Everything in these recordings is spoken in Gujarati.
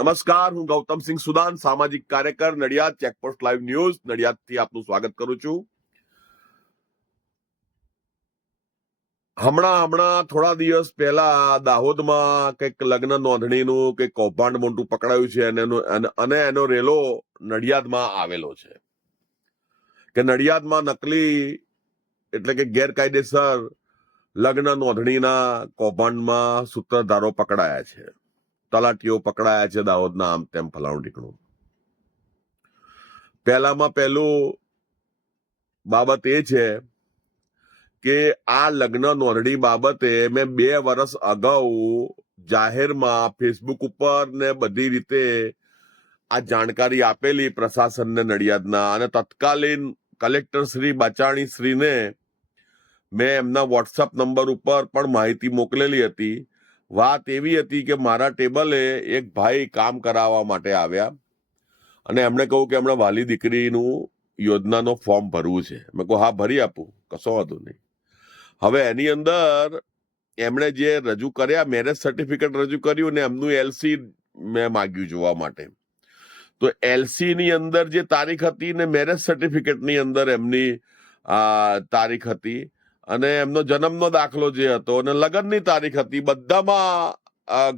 નમસ્કાર, હું ગૌતમસિંહ સુદાન, સામાજિક કાર્યકર, નડિયાદ ચેકપોસ્ટ લાઈવ ન્યૂઝ નડિયાદથી આપનું સ્વાગત કરું છું. હમણાં થોડા દિવસ પહેલા દાહોદમાં કંઈક લગ્ન નોંધણીનું કંઈક કૌભાંડ મોટું પકડાયું છે અને એનો રેલો નડિયાદમાં આવેલો છે કે નડિયાદમાં નકલી એટલે કે ગેરકાયદેસર લગ્ન નોંધણીના કૌભાંડમાં સૂત્રધારો પકડાયા છે, તલાટીઓ પકડાયા છે દાહોદના, આમ તેમ ફલાણું ઢીકણું. પહેલું બાબત એ છે કે આ લગ્ન નોંધણી બાબતે મેં 2 વર્ષ અગાઉ જાહેરમાં ફેસબુક ઉપર ને બધી રીતે આ જાણકારી આપેલી પ્રશાસનને નડિયાદના, અને તત્કાલીન કલેક્ટર શ્રી બાચાણી શ્રીને મેં એમના વોટ્સઅપ નંબર ઉપર પણ માહિતી મોકલેલી હતી. વાત એવી હતી કે મારા ટેબલે એક ભાઈ કામ કરાવવા માટે આવ્યા અને એમણે કહ્યું કે એમણે વાલી દીકરીનું યોજનાનો ફોર્મ ભરવું છે. મેં કહું હા, ભરી આપું, કશો વાંધો નહીં. હવે એની અંદર એમણે જે રજૂ કર્યા, મેરેજ સર્ટિફિકેટ રજૂ કર્યું ને એમનું એલસી મેં માગ્યું જોવા માટે. તો એલસી ની અંદર જે તારીખ હતી ને મેરેજ સર્ટિફિકેટની અંદર એમની તારીખ હતી અને એમનો જન્મનો દાખલો જે હતો અને લગ્નની તારીખ હતી, બધામાં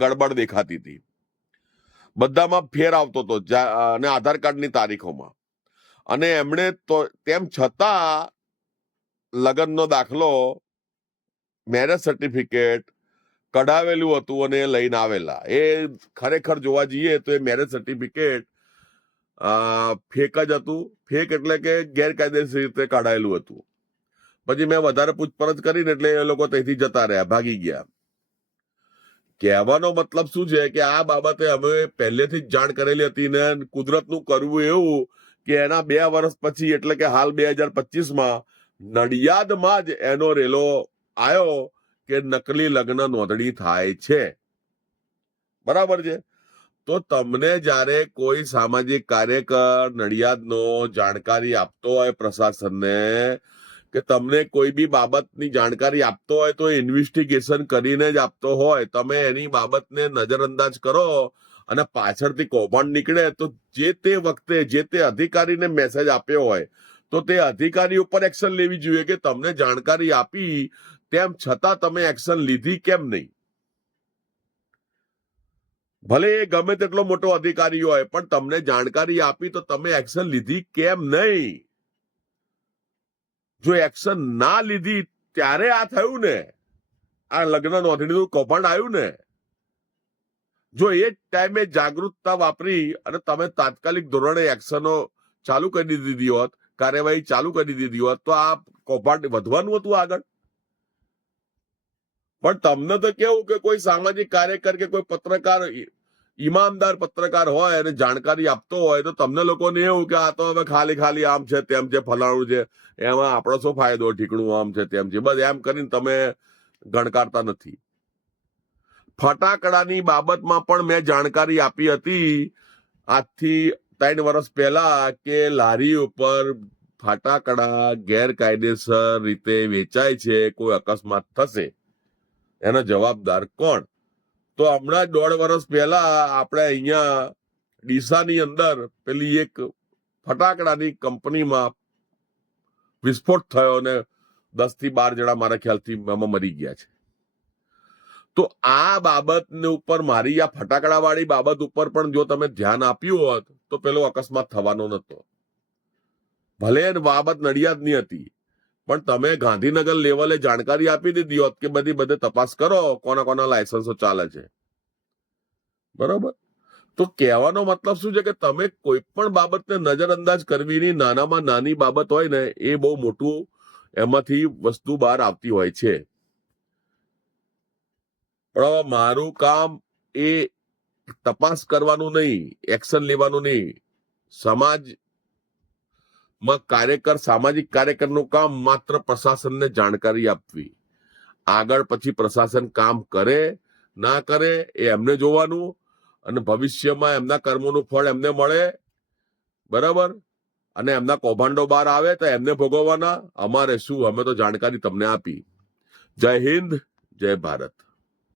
ગડબડ દેખાતી હતી, બધામાં ફેર આવતો હતો અને આધાર કાર્ડની તારીખોમાં. અને એમણે તો તેમ છતાં લગ્નનો દાખલો, મેરેજ સર્ટિફિકેટ કઢાવેલું હતું અને લઈને આવેલા. એ ખરેખર જોવા જઈએ તો એ મેરેજ સર્ટિફિકેટ ફેક જ હતું. ફેક એટલે કે ગેરકાયદેસર રીતે કઢાયેલું હતું. પછી મેં વધારે પૂછપરછ કરીને એટલે એ લોકો ત્યાંથી જતા રહ્યા, ભાગી ગયા. કહેવાનો મતલબ શું છે કે આ બાબતે અમે પહેલેથી જ જાણ કરેલી હતી ને કુદરતનું કરવું એવું કે એના 2 વર્ષ પછી એટલે કે હાલ 2025માં નડિયાદમાં જ એનો રેલો આવ્યો કે નકલી લગ્ન નોંધણી થાય છે. બરાબર છે. તો તમને જ્યારે કોઈ સામાજિક કાર્યકર નડિયાદનો જાણકારી આપતો હોય પ્રશાસનને, કે તમને કોઈ બી બાબતની જાણકારી આપતો હોય તો ઇન્વેસ્ટિગેશન કરીને જ આપતો હોય. તમે એની બાબતને નજરઅંદાજ કરો અને પાછળથી કૌભાંડ નીકળે તો જે તે વખતે જે તે અધિકારીને મેસેજ આપ્યો હોય તો તે અધિકારી ઉપર એક્શન લેવી જોઈએ કે તમને જાણકારી આપી તેમ છતાં તમે એક્શન લીધી કેમ નહીં. ભલે એ ગમે તેટલો મોટો અધિકારી હોય પણ તમને જાણકારી આપી તો તમે એક્શન લીધી કેમ નહીં. જો એક્શન ના લીધી ત્યારે આ થયું ને, આ લગ્ન નોંધણીનું કૌભાંડ આવ્યું ને. જો એ ટાઈમે જાગૃતતા વાપરી અને તમે તાત્કાલિક ધોરણે એક્શનો ચાલુ કરી દીધી હોત, કાર્યવાહી ચાલુ કરી દીધી હોત, તો આ કૌભાંડ વધવાનું હતું આગળ. પણ તમને તો કેવું કે કોઈ સામાજિક કાર્યકર કે કોઈ પત્રકાર, ઈમાનદાર પત્રકાર હોય અને જાણકારી આપતો હોય તો તમને લોકોને એવું કે આ તો હવે ખાલી આમ છે તેમ છે ફલાણું છે, એમાં આપણો શું ફાયદો, ઠીકણું આમ છે તેમ છે, બસ એમ કરીને તમે ગણકારતા નથી. ફટાકડાની બાબતમાં પણ મેં જાણકારી આપી હતી આજથી 3 વર્ષ પહેલા કે લારી ઉપર ફટાકડા ગેરકાયદેસર રીતે વેચાય છે, કોઈ અકસ્માત થશે એનો જવાબદાર કોણ. તો હમણાં 1.5 વર્ષ પહેલા આપણે અહીંયા ડીસાની અંદર પેલી એક ફટાકડાની કંપનીમાં વિસ્ફોટ થયો અને 10 થી 12 જણા મારા ખ્યાલથી મરી ગયા છે. તો આ બાબતને ઉપર, મારી આ ફટાકડા વાળી બાબત ઉપર પણ જો તમે ધ્યાન આપ્યું હોત તો પેલો અકસ્માત થવાનો નતો. ભલે બાબત નડિયાદની હતી પણ તમે ગાંધીનગર લેવલે જાણકારી આપી દીધી હોત કે બધે તપાસ કરો કોના કોના લાયસન્સો ચાલે છે. બરોબર. તો કહેવાનો મતલબ શું છે કે તમે કોઈ પણ બાબતને નજરઅંદાજ કરવીની નાનામાં નાની બાબત હોય ને એ બહુ મોટું એમાંથી વસ્તુ બહાર આવતી હોય છે. પણ મારું કામ એ તપાસ કરવાનું નહીં, એક્શન લેવાનું નહીં. સામાજિક કાર્યકરનું કામ માત્ર પ્રશાસનને જાણકારી આપવી. આગળ પછી પ્રશાસન કામ કરે ના કરે એ એમને જોવાનું અને ભવિષ્યમાં એમના કર્મોનું ફળ એમને મળે. બરાબર. અને એમના કૌભાંડો બહાર આવે તો એમને ભોગવવાના. અમારે શું, અમે તો જાણકારી તમને આપી. જય હિન્દ, જય ભારત.